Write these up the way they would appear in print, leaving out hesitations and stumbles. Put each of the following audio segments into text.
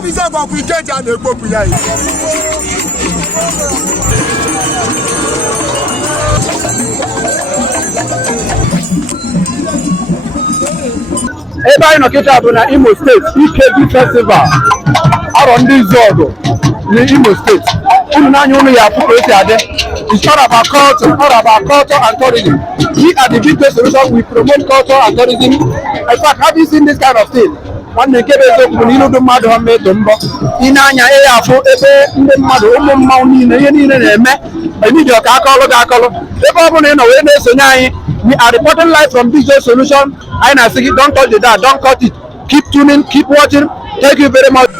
Arondizogu kwa Ikeji na-ekpopu ya yi. Ebe anyị nọ kịta bụ na Imo State Ikeji festival Arondizogu na Imo State. Unu n'anya unu ya afụ ka esi adị. It's all about culture and tourism. We at the big solution, we promote culture and tourism. In fact, have you seen this kind of thing? One nke bụ eziokwu bụ na ilu ndị mmadụ ha metụ mbọ. Ị na-anya ya afụ ebe ndị mmadụ ụmụ mmanwụ niile ihe niile na-eme. Enidi ọka akọlụ ga akọlụ. Ebe ọ bụla ị nọ wee na-esonye anyị. We are reporting live from Big Solution. I na say don't touch the dial, don't cut it. Keep tuning, keep watching. Thank you very much.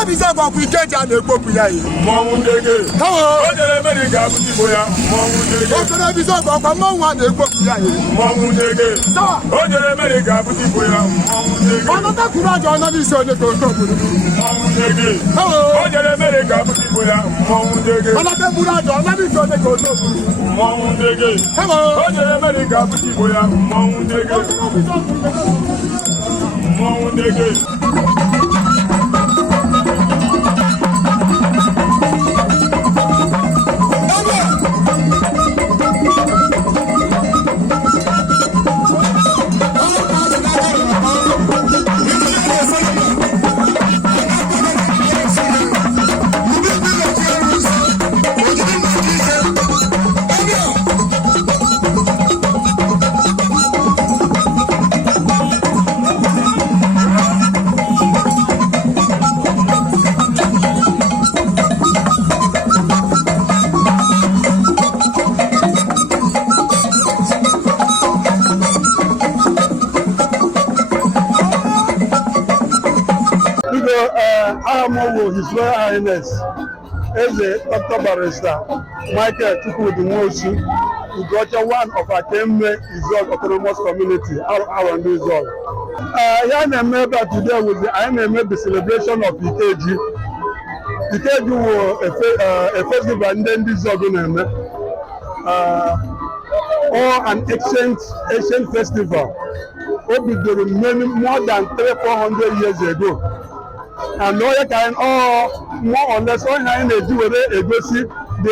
Arondizogu kwa Ikeji na-ekpopu ya yi. Arondizogu kwa mmanwụ na-ekpopu ya yi. Ọnọdụ kwuru aja Arondizogu na-ekpopu. His Royal Highness Eze Dr. Barrister Michael Chukwudimosu, who got one of our 10 Izog Autonomous Community, Arondizuogu. Here I member today with the celebration of Ikeji. Ikeji was a festival and then this or an ancient festival. More than 300-400 years ago. And no can more or less all the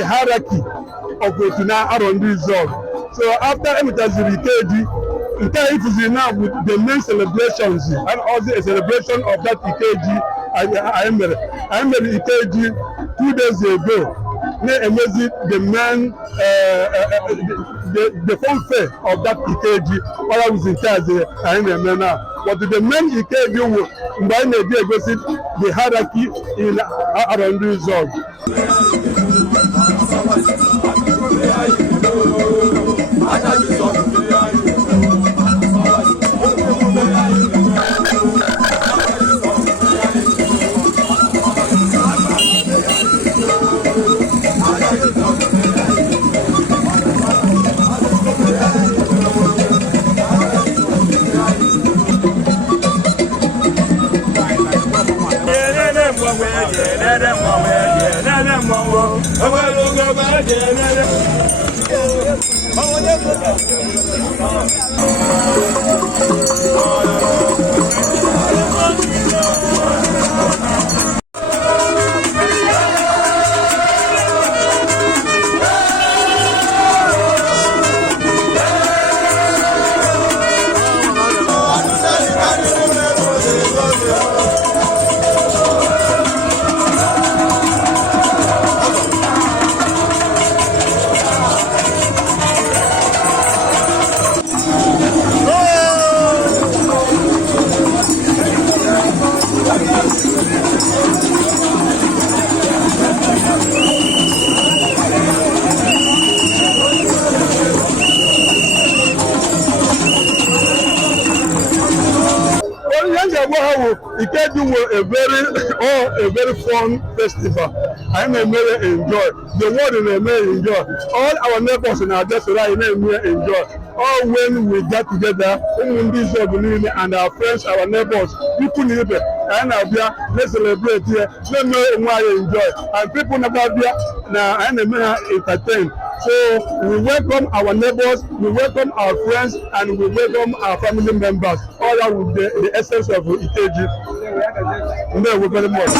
hierarchy of Arondizuogu. So after Ikeji, it is now with the main celebrations and also a celebration of that Ikeji. I made Ikeji 2 days ago. The main the funfair of that Ikeji, while I was in charge, I remember now. But the main Ikeji will the hierarchy in Arondizuogu. Ikeji was a very fun festival. I may enjoy. The world may enjoy. All our neighbors in our diaspora may enjoy. All when we get together, and our friends, our neighbors, people need it. And let's celebrate here. Let me enjoy. And people never be now and entertain. So we welcome our neighbors, we welcome our friends, and we welcome our family members. All that with the essence of Ikeji. Thank you very much.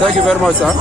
Thank you very much, sir.